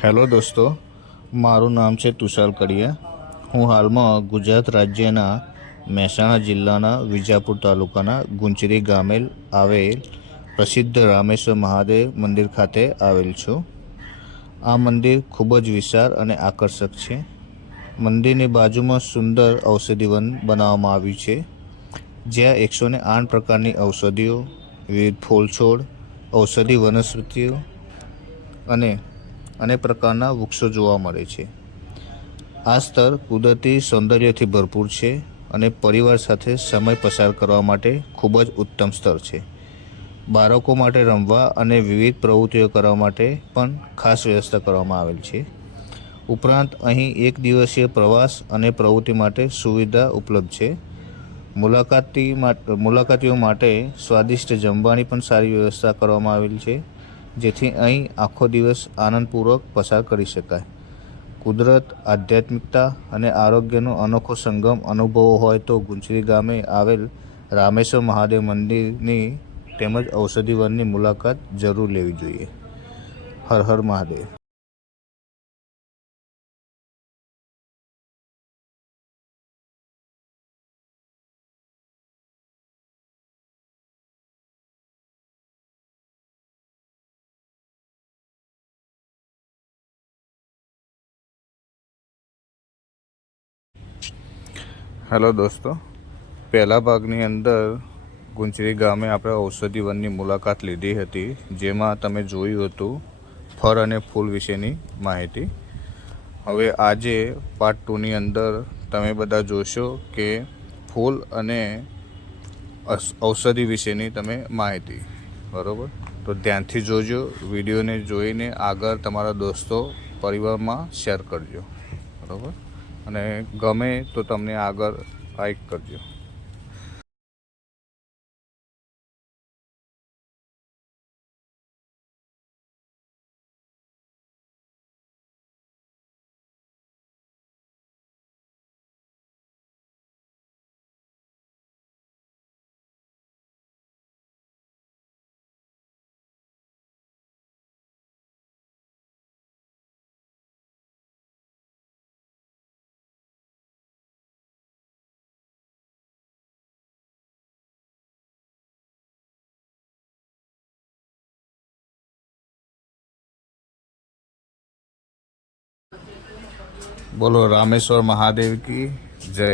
Hello દોસ્તો, મારું નામ છે તુષાર કડિયા. હું હાલમાં ગુજરાત રાજ્યના મહેસાણા જિલ્લાના વિજાપુર તાલુકાના ગુંચરી ગામે આવેલ પ્રસિદ્ધ રામેશ્વર મહાદેવ મંદિર ખાતે આવેલ છું. આ મંદિર ખૂબ જ વિશાળ અને આકર્ષક છે. મંદિરની બાજુમાં સુંદર ઔષધિ વન બનાવવામાં આવ્યું છે, જ્યાં 108 પ્રકારની ઔષધિઓ, વિવિધ ફૂલ છોડ, ઔષધિ વનસ્પતિઓ અને અનેક પ્રકારના વૃક્ષો જોવા મળે છે. આ સ્થળ કુદરતી સૌંદર્યથી ભરપૂર છે અને પરિવાર સાથે સમય પસાર કરવા માટે ખૂબ જ ઉત્તમ સ્થળ છે. બાળકો માટે રમવા અને વિવિધ પ્રવૃત્તિઓ કરવા માટે પણ ખાસ વ્યવસ્થા કરવામાં આવેલ છે. ઉપરાંત અહીં એક દિવસીય પ્રવાસ અને પ્રવૃત્તિ માટે સુવિધા ઉપલબ્ધ છે. મુલાકાતીઓ માટે સ્વાદિષ્ટ જમવાની પણ સારી વ્યવસ્થા કરવામાં આવેલ છે, જેથી અહીં આખો દિવસ આનંદપૂર્વક પસાર કરી શકાય. કુદરત, આધ્યાત્મિકતા અને આરોગ્યનો અનોખો સંગમ અનુભવો હોય તો ગુંચરી ગામે આવેલ રામેશ્વર મહાદેવ મંદિરની તેમજ ઔષધિ વનની મુલાકાત જરૂર લેવી જોઈએ. હર હર મહાદેવ. હેલો દોસ્તો, પહેલા ભાગની અંદર ગુંચરી ગામે આપણે ઔષધિ વનની મુલાકાત લીધી હતી, જેમાં તમે જોયું હતું ફળ અને ફૂલ વિશેની માહિતી. હવે આજે પાર્ટ 2ની અંદર તમે બધા જોશો કે ફૂલ અને ઔષધિ વિશેની તમે માહિતી. બરાબર? તો ધ્યાનથી જોજો. વિડીયોને જોઈને આગળ તમારા દોસ્તો પરિવારમાં શેર કરજો. બરાબર? અને ગમે તો તમને આગળ લાઈક કરજો. બોલો રામેશ્વર મહાદેવ કી જય.